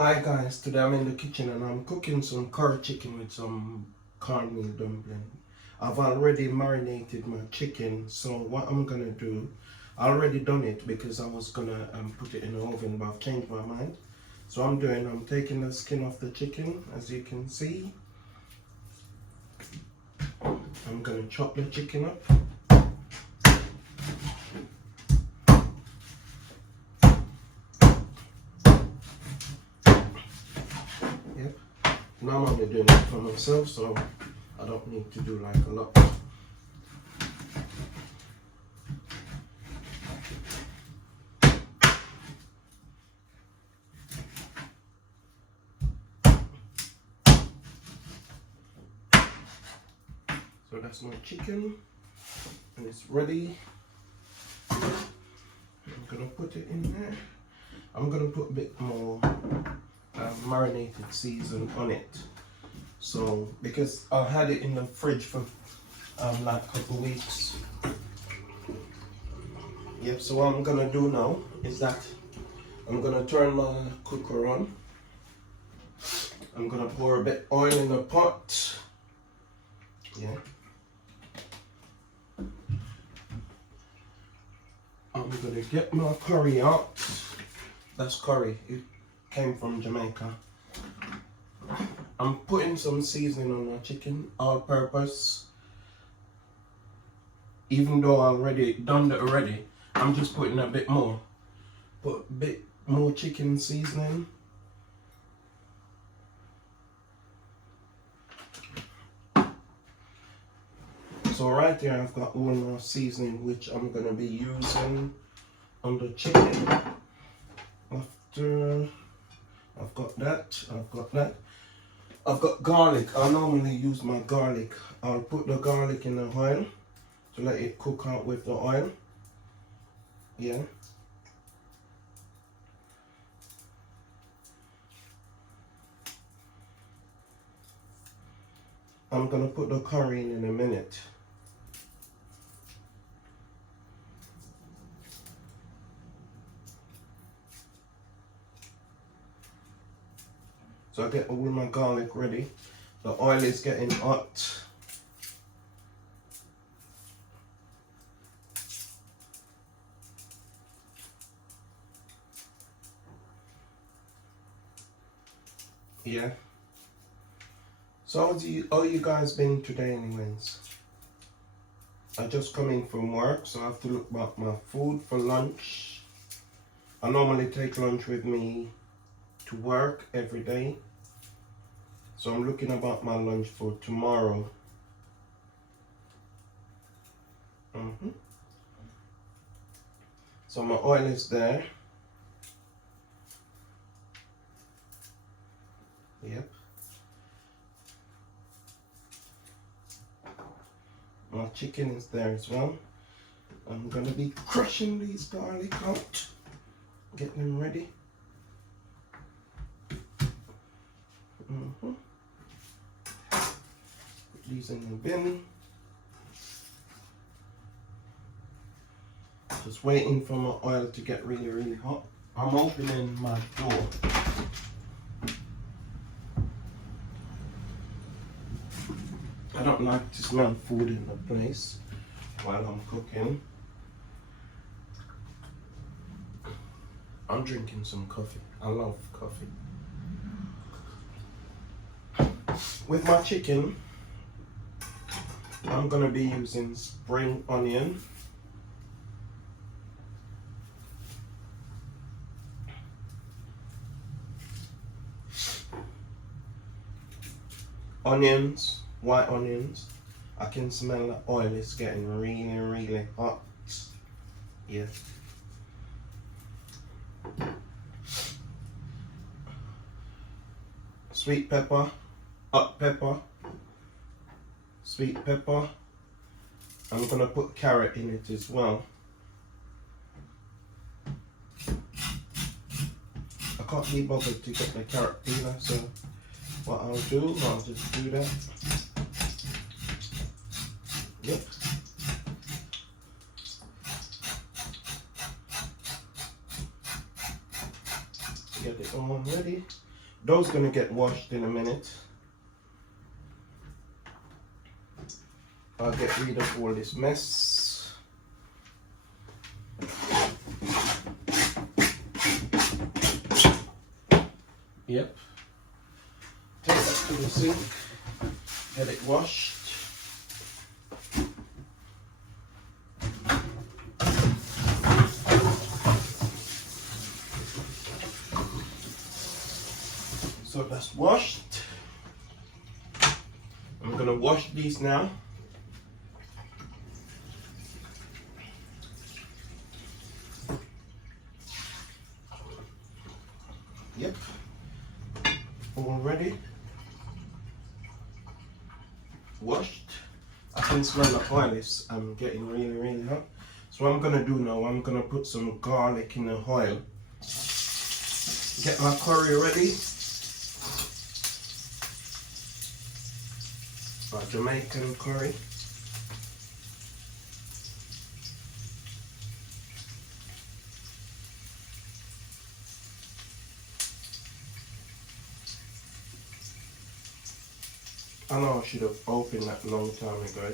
Hi guys, today I'm in the kitchen and I'm cooking some curry chicken with some cornmeal dumpling. I've already marinated my chicken, so what I'm gonna do, I already done it because I was gonna put it in the oven, but I've changed my mind. So I'm taking the skin off the chicken, as you can see. I'm gonna chop the chicken up. Yep. Now I'm only doing it for myself, so I don't need to do like a lot. So that's my chicken, and it's ready. I'm gonna put it in there. I'm gonna put a bit more marinated season on it. So because I had it in the fridge for like a couple of weeks. Yep. So what I'm gonna do now is that I'm gonna turn my cooker on. I'm gonna pour a bit oil in the pot. Yeah. I'm gonna get my curry out. That's curry. It came from Jamaica. I'm putting some seasoning on my chicken, all purpose. Even though I already done it already, I'm just putting a bit more. Put a bit more chicken seasoning. So right there I've got all my seasoning which I'm gonna be using on the chicken. After I've got that, I've got garlic. I normally use my garlic. I'll put the garlic in the oil to let it cook out with the oil. Yeah. I'm gonna put the curry in a minute. So I get all my garlic ready. The oil is getting hot. Yeah. So how you guys been today anyways? I just come in from work, so I have to look about my food for lunch. I normally take lunch with me to work every day. So I'm looking about my lunch for tomorrow. So my oil is there. Yep. My chicken is there as well. I'm gonna be crushing these garlic out. Get them ready. Put these in the bin. Just waiting for my oil to get really, really hot. I'm opening my door. I don't like to smell food in the place while I'm cooking. I'm drinking some coffee. I love coffee. With my chicken, I'm gonna be using spring onion. Onions, white onions. I can smell the oil is getting really, really hot. Yeah. Sweet pepper, hot pepper, sweet pepper. I'm gonna put carrot in it as well. I can't be bothered to get the carrot peeler, so what I'll just do that. Yep. Get it all ready. Those gonna get washed in a minute. I'll get rid of all this mess. Yep. Take that to the sink. Get it washed. So that's washed. I'm gonna wash these now. Yep. All ready. Washed. I can smell the oil is getting really hot. So what I'm gonna do now, I'm gonna put some garlic in the oil. Get my curry ready. Jamaican curry. I know I should have opened that a long time ago,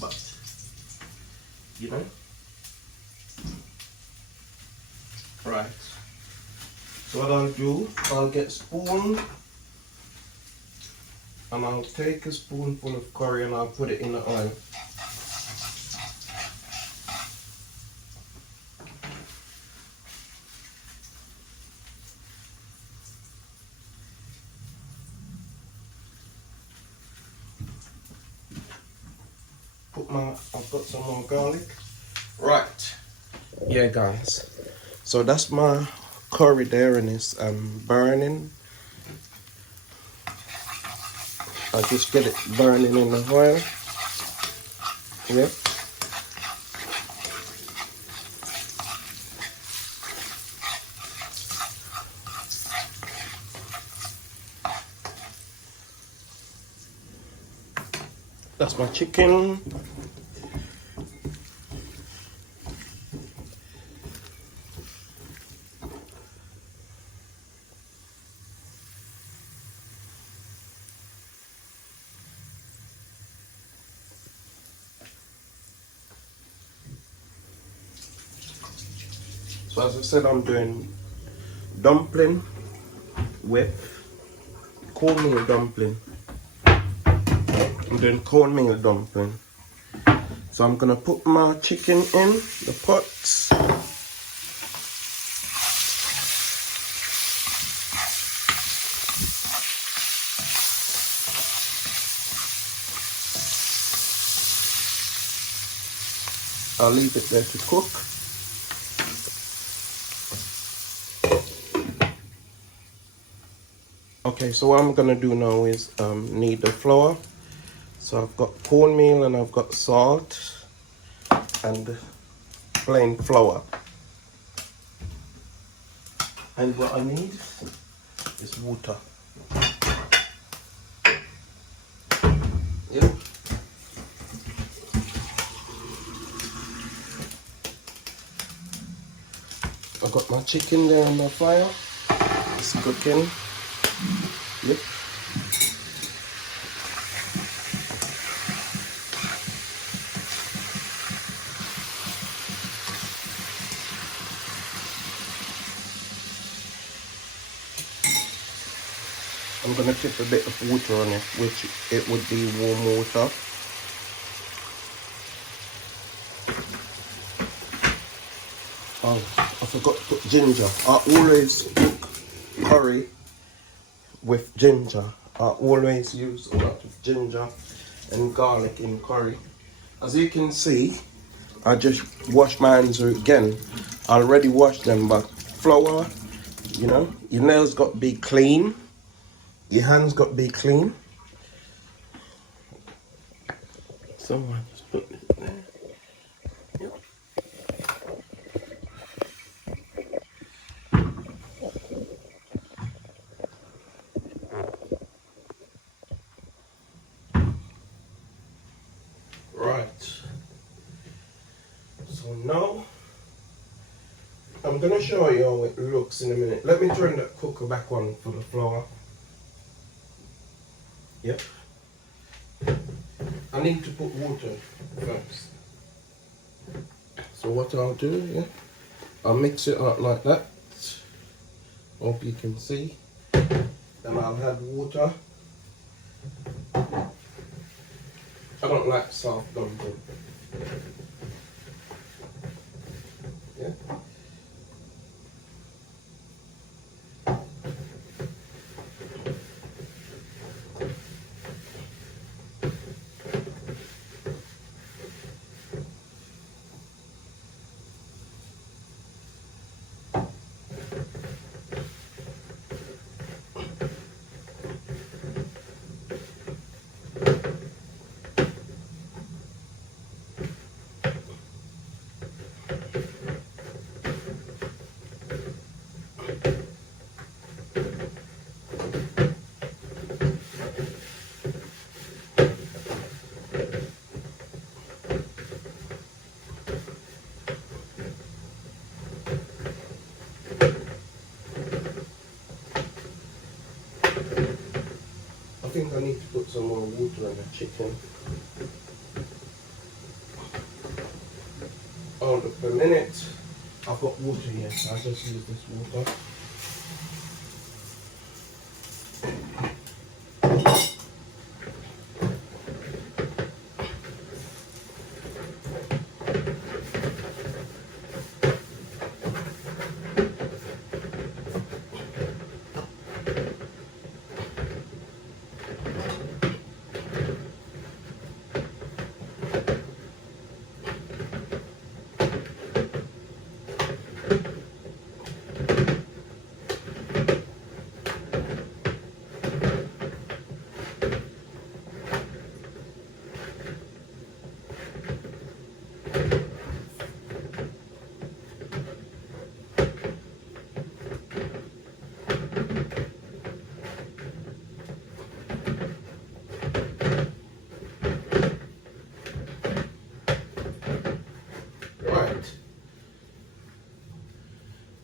but you know. Right. So what I'll do, I'll get a spoon and I'll take a spoonful of curry and I'll put it in the oil. I've got some more garlic. Right. Yeah, guys. So that's my curry there and it's burning. I just get it burning in the oil. Yep. That's my chicken. So as I said, I'm doing dumpling with cornmeal dumpling. I'm doing cornmeal dumpling. So I'm gonna put my chicken in the pot. I'll leave it there to cook. Okay, so what I'm gonna do now is knead the flour. So I've got cornmeal and I've got salt and plain flour. And what I need is water. Yep. I've got my chicken there on my fire. It's cooking. Yep. I'm gonna tip a bit of water on it, which it would be warm water. Oh, I forgot to put ginger. I always cook curry with ginger. I always use a lot of ginger and garlic in curry. As you can see, I just washed my hands again. I already washed them, but flour, you know, your nails got to be clean. Your hands got to be clean. So I just put it there. Yep. Right. So now I'm I'm gonna show you how it looks in a minute. Let me turn the cooker back on for the flour. Yep. I need to put water first. So what I'll do, yeah, I'll mix it up like that. Hope you can see. Then I'll add water. I don't like soft dumpling. Yeah. I think I need to put some more water in the chicken. Hold up a minute. I've got water here, so I'll just use this water. Right.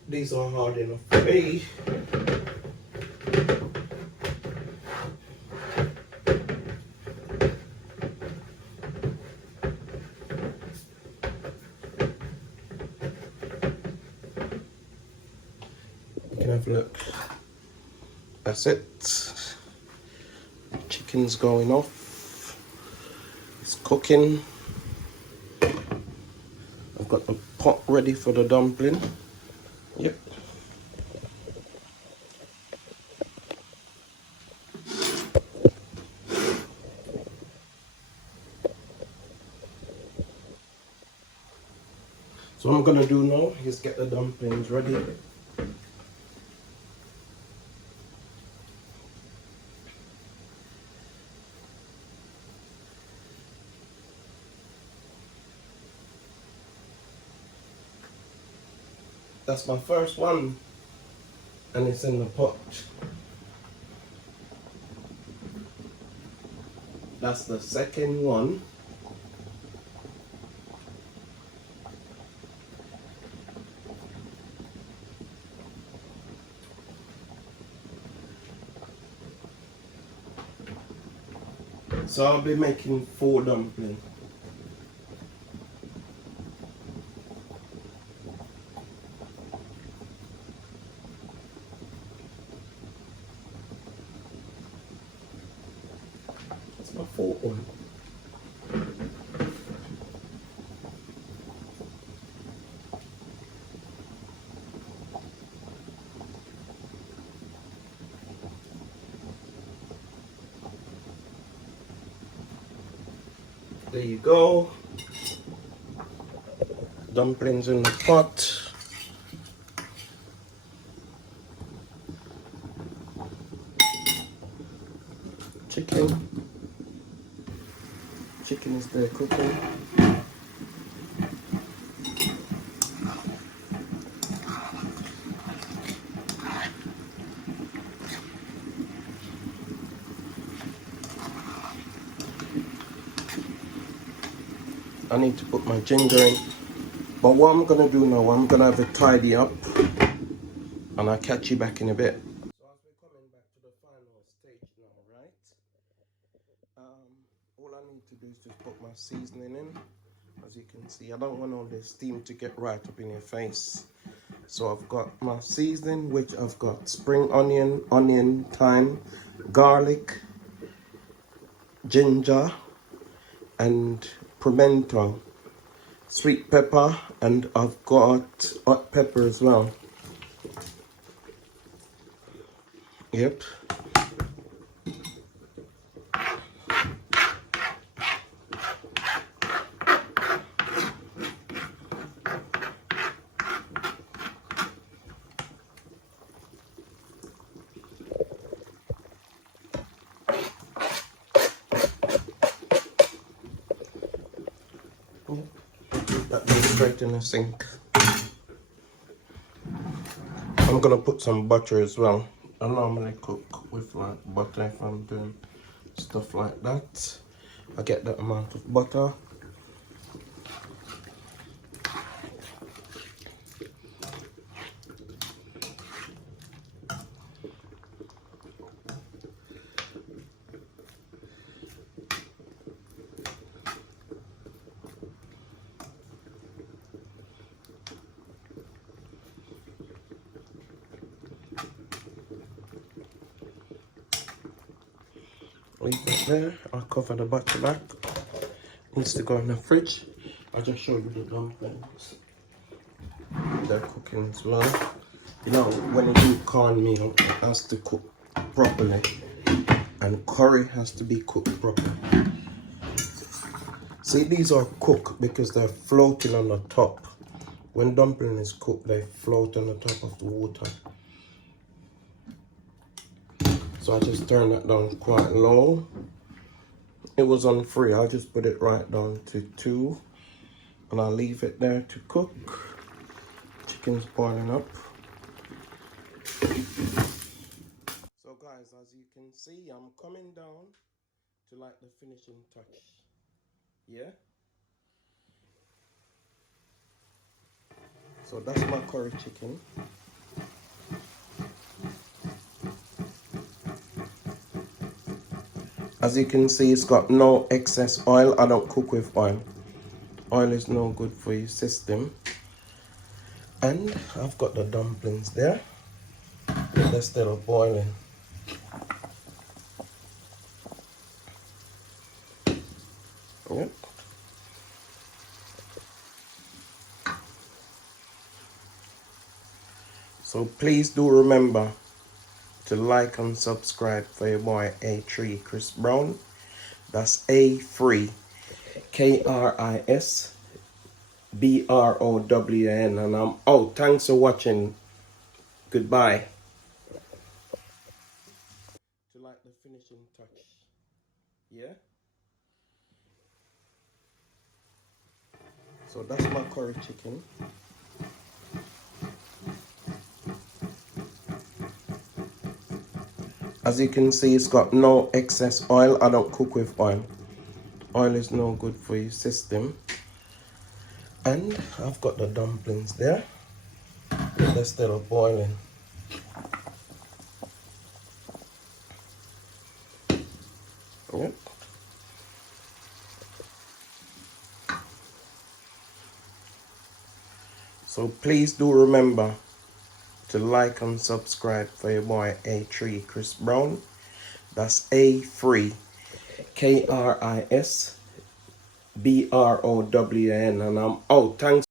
These are hard enough for me. You can have a look. That's it. Chicken's going off. It's cooking. I've got the pot ready for the dumpling. Yep. So what I'm gonna do now is get the dumplings ready. That's my first one, and it's in the pot. That's the second one. So I'll be making 4 dumplings. That's my 4th one. There you go. Dumplings in the pot. Chicken. Chicken is there cooking. I need to put my ginger in, But what I'm gonna do now, I'm gonna have it tidy up, and I'll catch you back in a bit. So as we're coming back to the final stage now, right? All I need to do is just put my seasoning in. As you can see, I don't want all the steam to get right up in your face. So I've got my seasoning, which I've got spring onion, thyme, garlic, ginger, and pimento, sweet pepper, and I've got hot pepper as well. Yep. That goes straight in the sink. I'm gonna put some butter as well. I normally cook with like butter if I'm doing stuff like that. I get that amount of butter. Leave it there. I'll cover the butter back. Needs to go in the fridge. I'll just show you the dumplings. They're cooking as well. You know, when you do cornmeal, it has to cook properly, and curry has to be cooked properly. See, these are cooked because they're floating on the top. When dumpling is cooked, they float on the top of the water. So I just turn that down quite low. It was on 3, I'll just put it right down to 2. And I'll leave it there to cook. Chicken's boiling up. So guys, as you can see, I'm coming down to like the finishing touch. Yeah? So that's my curry chicken. As you can see, it's got no excess oil. I don't cook with oil. Oil is no good for your system. And I've got the dumplings there. They're still boiling. Yep. So please do remember to like and subscribe for your boy A3 Chris Brown. That's A3 KRISBROWN, and I'm out. Thanks for watching. Goodbye. To like the finishing touch. Yeah? So that's my curry chicken. As you can see, it's got no excess oil. I don't cook with oil. Oil is no good for your system. And I've got the dumplings there. They're still boiling. Yep. So please do remember to like and subscribe for your boy A3 Chris Brown. That's A3 KRISBROWN, and I'm out. Thanks.